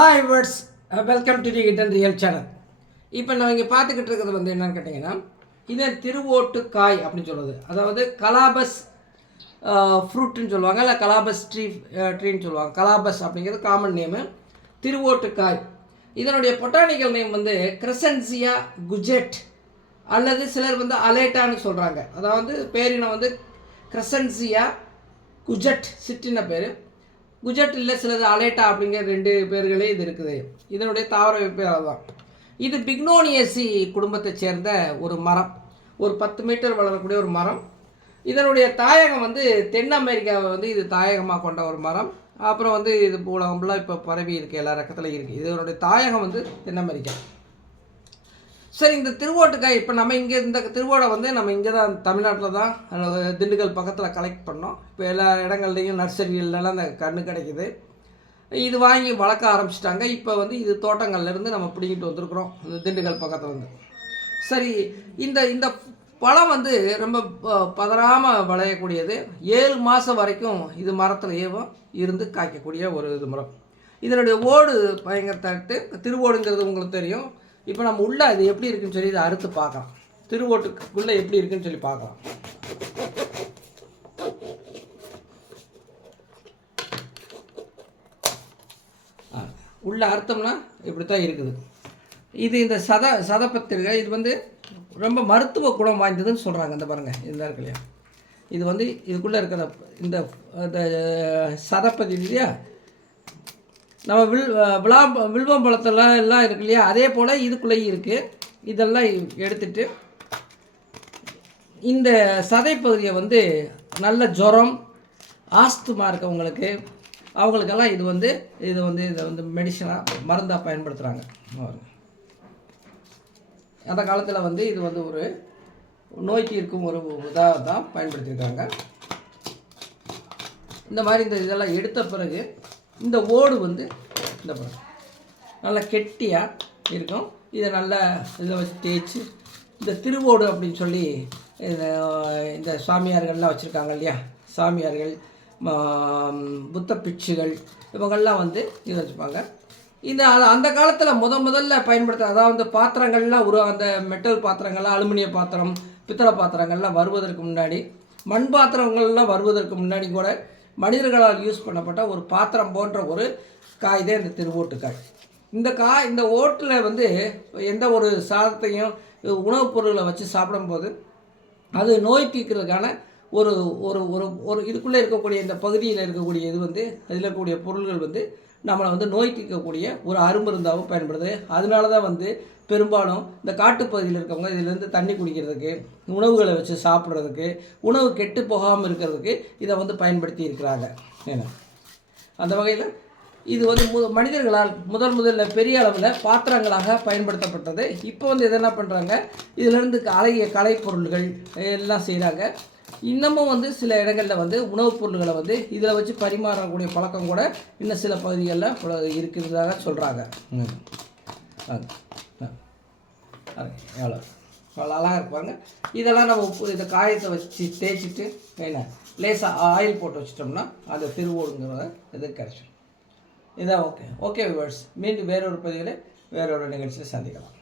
Hi words, welcome to the hidden real channel. இப்போ நான் இங்கே பார்த்துக்கிட்டு இருக்கிறது வந்து என்னென்னு கேட்டிங்கன்னா, இதை திருவோட்டுக்காய் அப்படின்னு சொல்லுவது. அதாவது கலாபஸ் ஃப்ரூட்டுன்னு சொல்லுவாங்க, இல்லை கலாபஸ் ட்ரீன்னு சொல்லுவாங்க. கலாபஸ் அப்படிங்கிறது காமன் நேமு. திருவோட்டுக்காய் இதனுடைய பொட்டானிக்கல் நேம் வந்து கிரசன்சியா குஜெட் அல்லது சிலர் வந்து அலேட்டான்னு சொல்கிறாங்க. அதாவது பேரினம் வந்து கிரசன்சியா குஜெட் சிற்றின பேர். குஜெட் இல்லை, சிலது அலேட்டா அப்படிங்கிற ரெண்டு பேர்களே இது இருக்குது. இதனுடைய தாவர பேர் தான். இது பிக்னோனியசி குடும்பத்தை சேர்ந்த ஒரு மரம், ஒரு 10 மீட்டர் வளரக்கூடிய ஒரு மரம். இதனுடைய தாயகம் வந்து தென் அமெரிக்காவை வந்து இது தாயகமாக கொண்ட ஒரு மரம். அப்புறம் வந்து இது உலகம் ஃபுல்லாக இப்போ பரவி இருக்குது, எல்லா ரக்கத்துலையும் இருக்குது. இதனுடைய தாயகம் வந்து தென் அமெரிக்கா. சரி, இந்த திருவோட்டுக்காய் இப்போ நம்ம இங்கே இந்த திருவோடை வந்து நம்ம இங்கே தான் தமிழ்நாட்டில் தான் திண்டுக்கல் பக்கத்தில் கலெக்ட் பண்ணோம். இப்போ எல்லா இடங்கள்லையும் நர்சரியிலலாம் அந்த கன்று கிடைக்கிது. இது வாங்கி வளர்க்க ஆரம்பிச்சிட்டாங்க. இப்போ வந்து இது தோட்டங்கள்லேருந்து நம்ம பிடிங்கிட்டு வந்துருக்குறோம் இந்த திண்டுக்கல் பக்கத்தில் வந்து. சரி, இந்த இந்த பழம் வந்து ரொம்ப பதறாமல் விளையக்கூடியது. 7 மாதம் வரைக்கும் இது மரத்துலேயே இருந்து காய்க்கக்கூடிய ஒரு இது மரம். இதனுடைய ஓடு பயங்கர தட்டு. திருவோடுங்கிறது உங்களுக்கு தெரியும். இப்போ நம்ம உள்ளே அது எப்படி இருக்குன்னு சொல்லி இதை அறுத்து பார்க்கலாம். திருவோட்டுக்குள்ளே எப்படி இருக்குன்னு சொல்லி பார்க்கலாம். உள்ளே அறுத்தோம்னா இப்படி தான் இருக்குது. இது இந்த சதப்பத்திரிகை இது வந்து ரொம்ப மருத்துவ குணம் வாய்ந்ததுன்னு சொல்கிறாங்க. இந்த பாருங்கள், இதுதான் இருக்கு இல்லையா, இது வந்து இதுக்குள்ளே இருக்கிற இந்த சதப்பதி இல்லையா, நம்ம வில்வம் பழத்தெல்லாம் எல்லாம் இருக்கு இல்லையா, அதே போல் இதுக்குள்ளேயும் இருக்குது. இதெல்லாம் எடுத்துட்டு இந்த சதைப்பகுதியை வந்து நல்ல ஜுரம், ஆஸ்துமா இருக்கவங்களுக்கு அவங்களுக்கெல்லாம் இதை வந்து மெடிசனாக மருந்தாக பயன்படுத்துகிறாங்க. அந்த காலத்தில் வந்து இது வந்து ஒரு நோய்க்கு இருக்கும் ஒரு இதாக தான் பயன்படுத்தியிருக்காங்க. இந்த மாதிரி இதெல்லாம் எடுத்த பிறகு இந்த ஓடு வந்து இந்த படம் நல்லா கெட்டியாக இருக்கும். இதை நல்லா இதில் வச்சு தேய்ச்சி இந்த திருவோடு அப்படின்னு சொல்லி இந்த சாமியார்கள்லாம் வச்சுருக்காங்க இல்லையா, சாமியார்கள், புத்த பிட்சுகள் இவங்கள்லாம் வந்து இது வச்சுப்பாங்க. இந்த அந்த காலத்தில் முதல்ல பயன்படுத்த, அதாவது பாத்திரங்கள்லாம் அந்த மெட்டல் பாத்திரங்கள்லாம், அலுமினிய பாத்திரம், பித்தளை பாத்திரங்கள்லாம் வருவதற்கு முன்னாடி, மண் பாத்திரங்கள்லாம் வருவதற்கு முன்னாடி கூட மனிதர்களால் யூஸ் பண்ணப்பட்ட ஒரு பாத்திரம் போன்ற ஒரு காய் தான் இந்த திருவோட்டுக்காய். இந்த ஓட்டில் வந்து எந்த ஒரு சாதத்தையும் உணவுப் பொருட்களை வச்சு சாப்பிடும்போது அது நோய் தீர்க்கிறதுக்கான ஒரு ஒரு ஒரு ஒரு இதுக்குள்ளே இருக்கக்கூடிய இந்த பகுதியில் இருக்கக்கூடிய இது வந்து அதில் இருக்கக்கூடிய பொருள்கள் வந்து நம்மளை வந்து நோய் தீர்க்கக்கூடிய ஒரு அருமருந்தாகவும் பயன்படுது. அதனால தான் வந்து பெரும்பாலும் இந்த காட்டுப்பகுதியில் இருக்கவங்க இதிலேருந்து தண்ணி குடிக்கிறதுக்கு, உணவுகளை வச்சு சாப்பிட்றதுக்கு, உணவு கெட்டு போகாமல் இருக்கிறதுக்கு இதை வந்து பயன்படுத்தி இருக்கிறாங்க. ஏன்னா அந்த வகையில் இது வந்து மனிதர்களால் முதல்ல பெரிய அளவில் பாத்திரங்களாக பயன்படுத்தப்பட்டது. இப்போ வந்து இதை என்ன பண்ணுறாங்க, இதிலேருந்து அழகிய கலைப்பொருள்கள் எல்லாம் செய்கிறாங்க. இன்னமும் வந்து சில இடங்களில் வந்து உணவுப் பொருள்களை வந்து இதில் வச்சு பரிமாறக்கூடிய பழக்கம் கூட இன்னும் சில பகுதிகளில் இருக்கிறதாக சொல்கிறாங்க. எவ்வளோ அழகாக இருப்பாங்க. இதெல்லாம் நம்ம இந்த காயத்தை வச்சு தேய்ச்சிட்டு என்ன லேசாக ஆயில் போட்டு வச்சிட்டோம்னா அந்த திருவோடுங்கிற இது கிடச்சிடும். இதான் ஓகே வியூவர்ஸ், மீண்டும் வேறொரு பதிவில் வேறொரு நிகழ்ச்சியில் சந்திக்கலாம்.